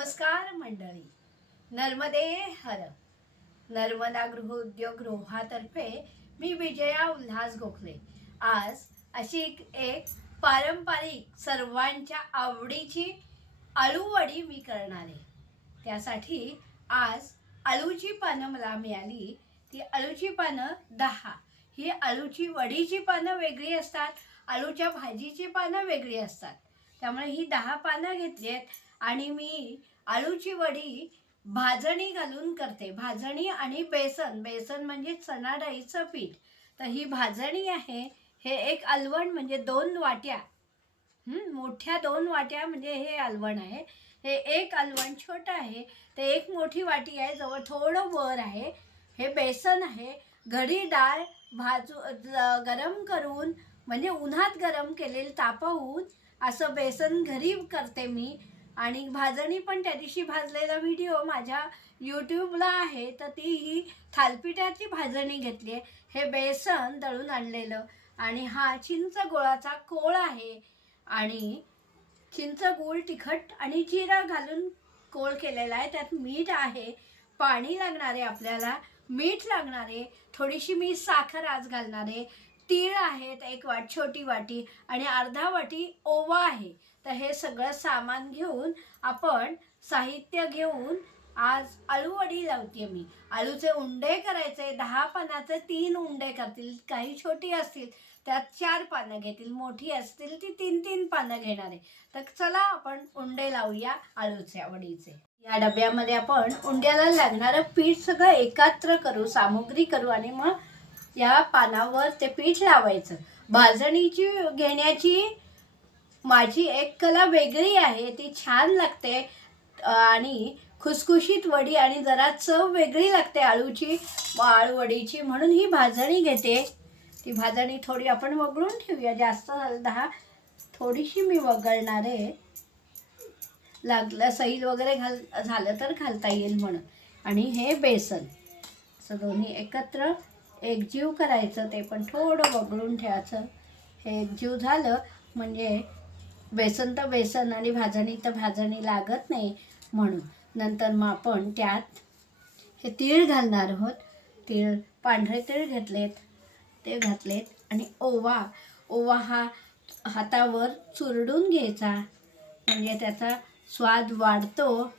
नमस्कार मंडळी. नर्मदे हर. नर्मदा गृहोद्योग गृहातर्फे मी विजया उल्हास गोखले आज अशी एक पारंपरिक सर्वांच्या आवडीची आळूवडी मी करणार आहे. त्यासाठी आज आळूची पानं मला मिळाली. ती आळूची पानं 10. ही आळूची वडीची पानं वेगळी असतात, आळूच्या भाजीची पानं वेगळी असतात. त्यामुळे ही 10 पानं घेतली आहेत आणि मी आळूची वडी भाजणी घालून करते. भाजणी आणि बेसन. बेसन म्हणजे चणा डाळीचं पीठ. तर ही भाजणी आहे. हे एक अलवण म्हणजे 2 वाट्या, मोठ्या 2 वाट्या म्हणजे हे अलवण आहे. हे एक अलवण छोटं आहे. ते एक मोठी वाटी आहे, जवळ थोडं वर आहे. हे बेसन आहे. घडी डाळ गरम करून म्हणजे उन्हात गरम केलेलं तापवून असं बेसन घरी करते मी. आणि भाजणी पण त्या दिवशी भाजलेला व्हिडिओ माझ्या यूट्यूबला आहे. तर ती ही थालपिठाची भाजणी घेतली आहे. हे बेसन दळून आणलेलं आणि हा चिंच गोळाचा कोळ आहे. आणि चिंच गूळ तिखट आणि जिरा घालून कोळ केलेला आहे. त्यात मीठ आहे, पाणी लागणार आहे, आपल्याला मीठ लागणार आहे, थोडीशी मी साखर आज घालणार आहे, तीळ आहेत एक छोटी वाटी आणि अर्धा वाटी ओवा आहे. तर हे सगळं सामान घेऊन आपण साहित्य घेऊन आज आळूवडी लावते मी. आळूचे उंडे करायचे. 10 पानाचे 3 उंडे करतील. काही छोटी असतील त्यात 4 पानं घेतील, मोठी असतील ती 3-3 पानं घेणार आहे. तर चला आपण उंडे लावूया आळूच्या वडीचे. या डब्यामध्ये आपण उंड्याला लागणारं पीठ सगळं एकत्र करू, सामुग्री करू आणि मग या पानावर ते पीठ लावायचं. भाजणीची घेण्याची माझी एक कला वेगळी आहे. ती छान लागते आणि खुसखुशीत वडी आणि जरा चव वेगळी लागते आळूवडीची. म्हणून ही भाजणी घेते. ती भाजणी थोडी आपण वगळून ठेवूया. जास्त झालं 10, थोडीशी मी वगळणार आहे. लागलं सैल वगैरे झालं तर घालता येईल म्हणून. आणि हे बेसन असं दोन्ही एकत्र एकजीव करायचं. ते पण थोडं वगळून ठेवायचं. हे एकजीव झालं म्हणजे बेसन तर बेसन आणि भाजणी तर भाजणी लागत नाही. म्हणून नंतर मग आपण त्यात हे तीळ घालणार आहोत. तीळ पांढरे तीळ घेतलेत, ते घातलेत. आणि ओवा हा हातावर चुरडून घ्यायचा म्हणजे त्याचा स्वाद वाढतो.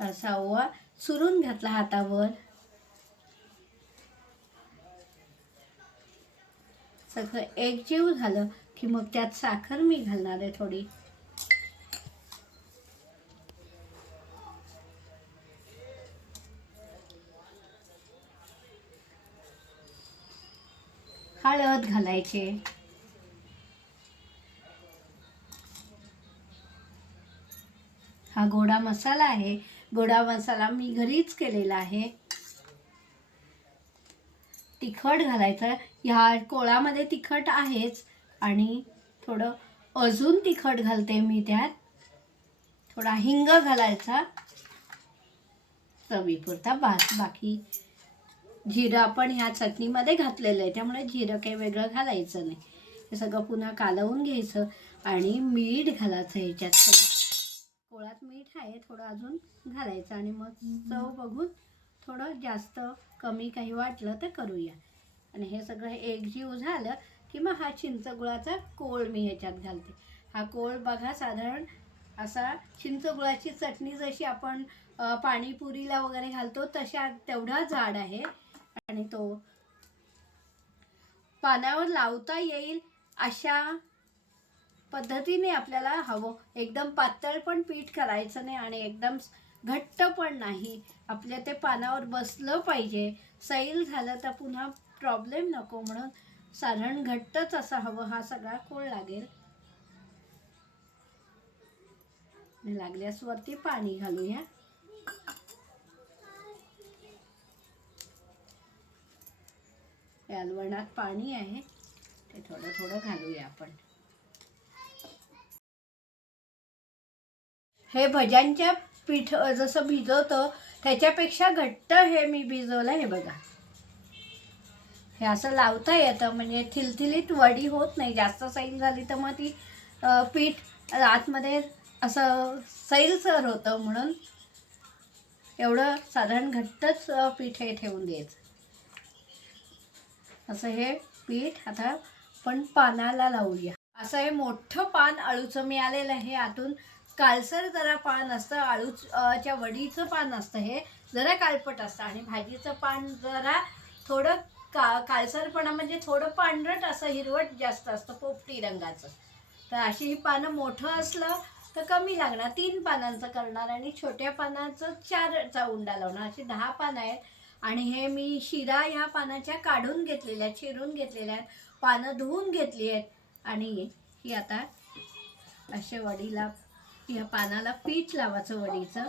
असा ओवा चुरून घातला हातावर. सगळं एकजीव झालं की मग त्यात साखर मी घालणार आहे थोडी. हळद घालायचे. हा गोडा मसाला आहे. गोडा मसाला मी घरीच केलेला आहे. तिखट घालायचं. ह्या कोळामध्ये तिखट आहेच आणि थोडं अजून तिखट घालते मी त्यात. थोडा हिंग घालायचा चवीपुरता. बाकी जिरं आपण ह्या चटणीमध्ये घातलेलं आहे त्यामुळे जिरं काही वेगळं घालायचं नाही. हे सगळं पुन्हा कालवून घ्यायचं आणि मीठ घालायचं ह्याच्यात. कोळात मीठ आहे, थोडं अजून घालायचं आणि मग चव बघून थोडं जास्त कमी काही वाटलं तर करूया. आणि हे सगळं एकजीव झालं की मग हा चिंचगुळाचा कोळ मी ह्याच्यात घालते. हा कोळ बघा साधारण असा चिंचगुळाची चटणी जशी आपण पाणीपुरीला वगैरे घालतो तशा तेवढा जाड आहे. आणि तो पानावर लावता येईल अशा पद्धतीने आपल्याला हवं. एकदम पातळ पण पीठ करायचं नाही आणि एकदम घट्ट पण नाही. आपल्या ते पानावर बसलं पाहिजे. सैल झालं तर पुन्हा प्रॉब्लेम नको म्हणून साधारण घट्टच असं हवं. हा सगळा कोळ लागेल. लागल्यास वरती पाणी घालूया. अलवणात पाणी आहे ते थोडं थोडं घालूया आपण. हे भज्यांच्या पीठ जसं भिजवतो त्याच्यापेक्षा घट्ट हे मी भिजवलं. हे बघा, हे असं लावता येतं म्हणजे थिलथिलीत वडी होत नाही. जास्त सैल झाली तर मग ती पीठ आतमध्ये असं सैलसर होतं, म्हणून एवढं साधारण घट्टच पीठ हे ठेवून द्यायचं. असं हे पीठ आता आपण पानाला लावूया. असं हे मोठं पान अळूचं मिळालेलं आहे. आतून काळसर जरा पान असतं. अळूच्या वडीचं पान असतं, हे जरा काळपट असतं. आणि भाजीचं पान जरा थोडं काळसरपणा म्हणजे थोडं पांढरट असं, हिरवट जास्त असतं, पोपटी रंगाचं. तर अशी ही पानं मोठं असलं तर कमी लागणार, 3 पानांचं करणार. आणि छोट्या पानाचं 4चा उंडा लावणार. अशी 10 पानं आहेत. आणि हे मी शिरा ह्या पानाच्या काढून घेतलेल्या आहेत, चिरून घेतलेल्या आहेत, पानं धुवून घेतली आहेत. आणि ही आता असे वडीला, या पानाला पीठ लावायचं वडीचं.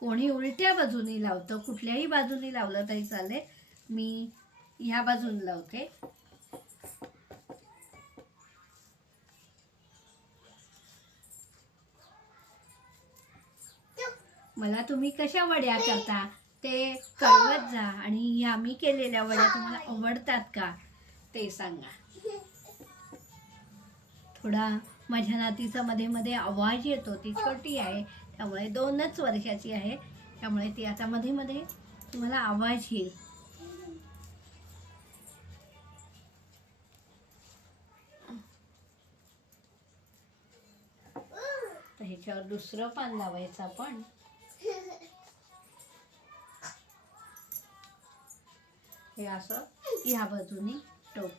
कोणी उलट्या बाजूने लावतं, कुठल्याही बाजूने लावलं तरी चालेल. मी ह्या बाजूने लावते. मला तुम्ही कशा वड्या करता ते कळवत जा. आणि आम्ही केलेल्या वड्या तुम्हाला आवडतात का ते सांगा. थोडा माझ्या नातीचा मध्ये मध्ये आवाज येतो. ती छोटी आहे, त्यामुळे 2च वर्षाची आहे, त्यामुळे ती आता मध्ये मध्ये तुम्हाला आवाज येईल. तर ह्याच्यावर दुसरं पान लावायचं आपण. हे असं ह्या बाजूने टोक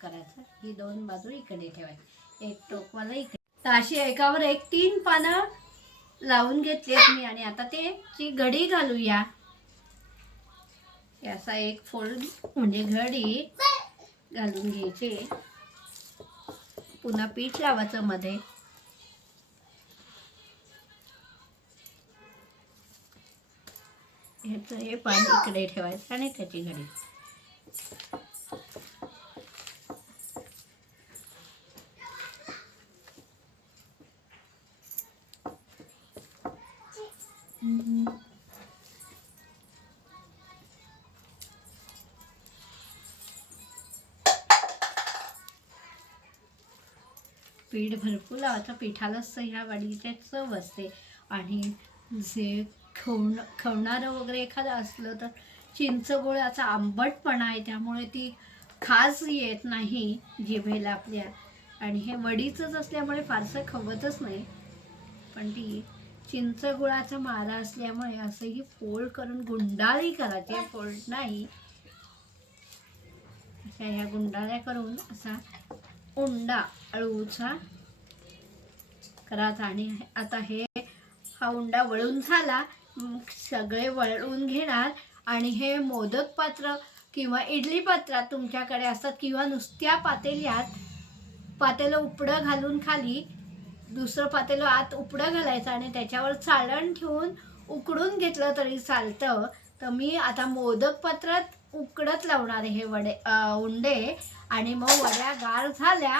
करायचं. ही 2 बाजू इकडे ठेवायची, एक टोकवाला इकडे. तर अशी एकावर एक 3 पानं लावून घेतलीत मी. आणि आता ची घडी घालूया. असा एक फोल्ड म्हणजे घडी घालून घ्यायची. पुन्हा पीठ लावायचं मध्ये. ह्याचं हे पान इकडे ठेवायचं आणि त्याची घडी. पीठ भरपूर लावायचं. पिठालाच ह्या वडीची चव असते. आणि जे खवणारं वगैरे एखादं असलं तर चिंचगुळाचा आंबटपणा आहे, त्यामुळे ती खास येत नाही जिभेला आपल्या. आणि हे वडीचंच असल्यामुळे फारसं खवतच नाही. पण ती चिंचगुळाचा मारा असल्यामुळे असंही फोल्ड करून गुंडाळी करायची, फोल्ड नाही, अशा ह्या गुंडाळ्या करून असा उंडा अळूचा करायचा. आणि आता हा उंडा वळून झाला, सगळे वळून घेणार. आणि हे मोदक पात्र किंवा इडली पात्रात तुमच्याकडे असतात, किंवा नुसत्या पातेल्यात पातेलं उपडं घालून खाली दुसरं पातेलं आत उपडं घालायचं आणि त्याच्यावर चाळण ठेवून उकडून घेतलं तरी चालतं. तर मी आता मोदक पात्रात उकडत लावणार हे उंडे. आणि मग वड्या गार झाल्या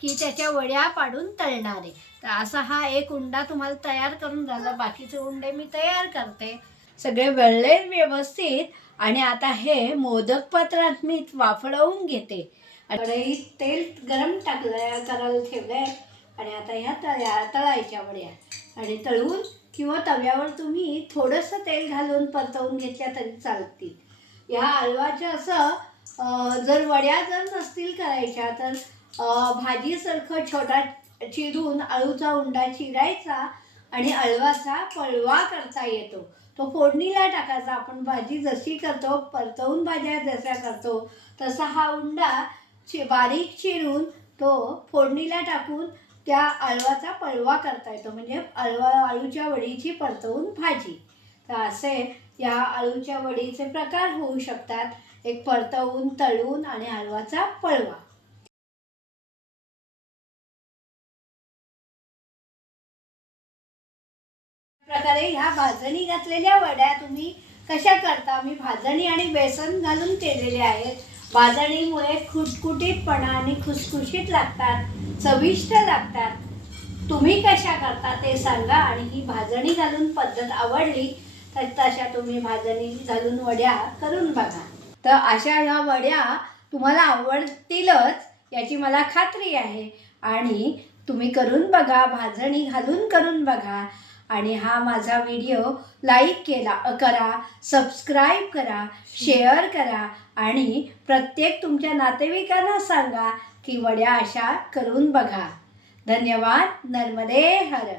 की त्याच्या वड्या पाडून तळणार आहे. तर असा हा एक उंडा तुम्हाला तयार करून झाला. बाकीचे उंडे मी तयार करते. सगळे वळले व्यवस्थित. आणि आता हे मोदक पात्रात मी वाफळवून घेते. कढईत तेल गरम करायला ठेवलंय. आणि आता ह्या तळायच्या वड्या. आणि तळून किंवा तव्यावर तुम्ही थोडंसं तेल घालून परतवून घेतल्या तरी चालतील. ह्या हलवाच्या असं जर वड्या जर नसतील करायच्या तर भाजीसारखं छोटा चिरून अळूचा उंडा चिरायचा आणि हलवाचा पळवा करता येतो. तो फोडणीला टाकायचा. आपण भाजी जशी करतो, परतवून भाज्या जशा करतो, तसा हा उंडा बारीक चिरून तो फोडणीला टाकून त्या हलवाचा पळवा करता येतो. म्हणजे अळूच्या वडीची परतवून भाजी. तर असे या अळूच्या वडीचे प्रकार होऊ शकतात. एक परतवून, तळून आणि हलवाचा पळवा. प्रकारे ह्या भाजणी घातलेल्या वड्या तुम्ही कशा करता? मी भाजणी आणि बेसन घालून केलेल्या आहेत. भाजणीमुळे खुटखुटीतपणा आणि खुसखुशीत लागतात, चविष्ट लागतात. तुम्ही कशा करता ते सांगा. आणि ही भाजणी घालून पद्धत आवडली तर तशा तुम्ही भाजणी घालून वड्या करून बघा. तर अशा ह्या वड्या तुम्हाला आवडतीलच याची मला खात्री आहे. आणि तुम्ही करून बघा, भाजणी घालून करून बघा. आणि हा माझा व्हिडिओ लाईक करा, सबस्क्राईब करा, शेअर करा आणि प्रत्येक तुमच्या नातेवाईकांना सांगा की वड्या अशा करून बघा. धन्यवाद. नर्मदे हर.